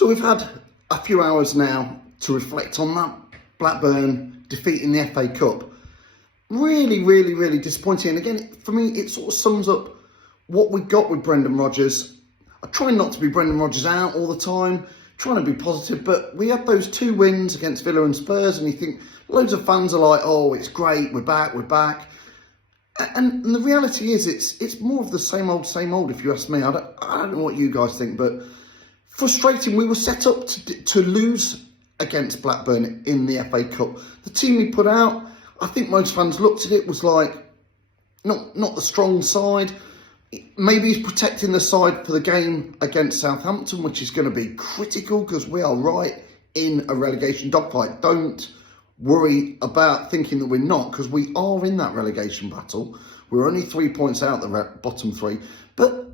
So we've had a few hours now to reflect on that Blackburn defeat in the FA Cup. Really, really, really disappointing. And again, for me, it sort of sums up what we got with Brendan Rodgers. I try not to be Brendan Rodgers out all the time, trying to be positive, but we had those 2 wins against Villa and Spurs, and you think loads of fans are like, oh, it's great, we're back. And the reality is, it's more of the same old, if you ask me. I don't know what you guys think, but frustrating. We were set up to lose against Blackburn in the FA Cup. The team we put out, I think most fans looked at it, was like, not the strong side. Maybe he's protecting the side for the game against Southampton, which is going to be critical because we are right in a relegation dogfight. Don't worry about thinking that we're not, because we are in that relegation battle. We're only 3 points out the bottom 3. But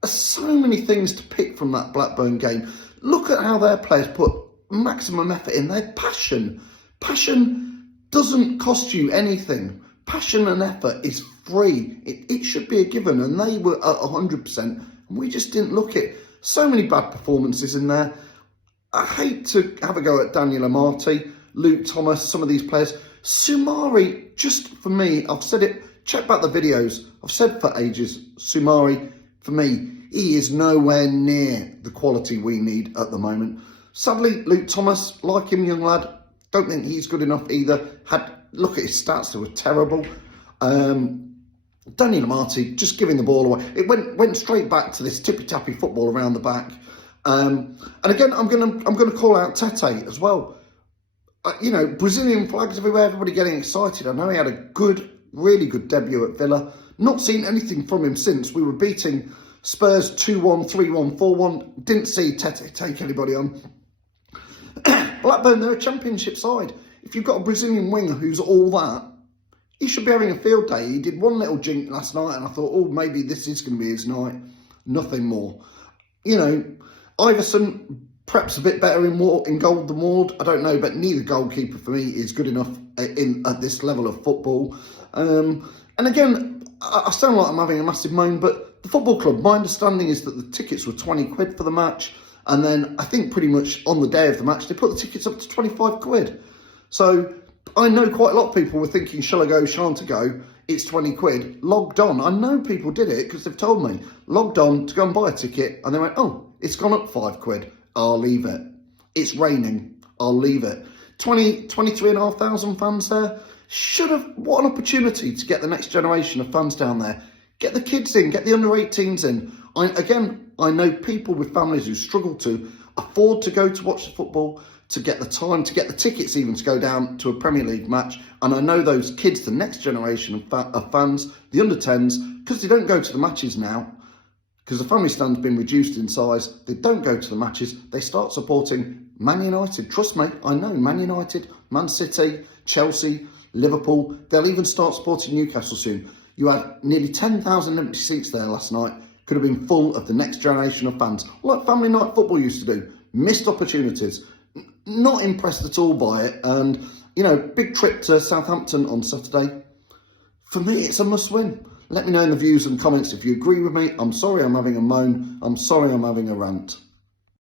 there's so many things to pick from that Blackburn game. Look at how their players put maximum effort in. Their passion. Passion doesn't cost you anything. Passion and effort is free. It should be a given, and they were at 100%, and we just didn't look it. So many bad performances in there. I hate to have a go at Daniel Amati, Luke Thomas, some of these players. Soumare, just for me, I've said it, check back the videos, I've said for ages, Soumare, for me, he is nowhere near the quality we need at the moment. Sadly, Luke Thomas, like him, young lad, don't think he's good enough either. Look at his stats, they were terrible. Daniel Amati just giving the ball away. It went straight back to this tippy-tappy football around the back. And again, I'm gonna call out Tete as well. Brazilian flags everywhere, everybody getting excited. I know he had a really good debut at Villa. Not seen anything from him since. We were beating Spurs 2-1, 3-1, 4-1. Didn't see Tete take anybody on. Blackburn, they're a Championship side. If you've got a Brazilian winger who's all that, he should be having a field day. He did one little jink last night, and I thought, oh, maybe this is going to be his night. Nothing more. Iverson, perhaps a bit better in goal than Ward. I don't know, but neither goalkeeper for me is good enough at this level of football. And again, I sound like I'm having a massive moan, but the football club, my understanding is that the tickets were 20 quid for the match. And then I think pretty much on the day of the match, they put the tickets up to 25 quid. So I know quite a lot of people were thinking, shall I go, shan't I go? It's 20 quid. Logged on. I know people did it because they've told me. Logged on to go and buy a ticket. And they went, oh, it's gone up 5 quid. I'll leave it. It's raining. I'll leave it. 23,500 fans there. What an opportunity to get the next generation of fans down there. Get the kids in. Get the under-18s in. I know people with families who struggle to afford to go to watch the football, to get the time, to get the tickets even to go down to a Premier League match. And I know those kids, the next generation of fans, the under-10s, because they don't go to the matches now, because the family stand's been reduced in size, they don't go to the matches, they start supporting Man United. Trust me, I know, Man United, Man City, Chelsea, Liverpool, they'll even start supporting Newcastle soon. You had nearly 10,000 empty seats there last night. Could have been full of the next generation of fans, like family night football used to do. Missed opportunities. Not impressed at all by it. And, big trip to Southampton on Saturday. For me, it's a must-win. Let me know in the views and comments if you agree with me. I'm sorry I'm having a moan. I'm sorry I'm having a rant.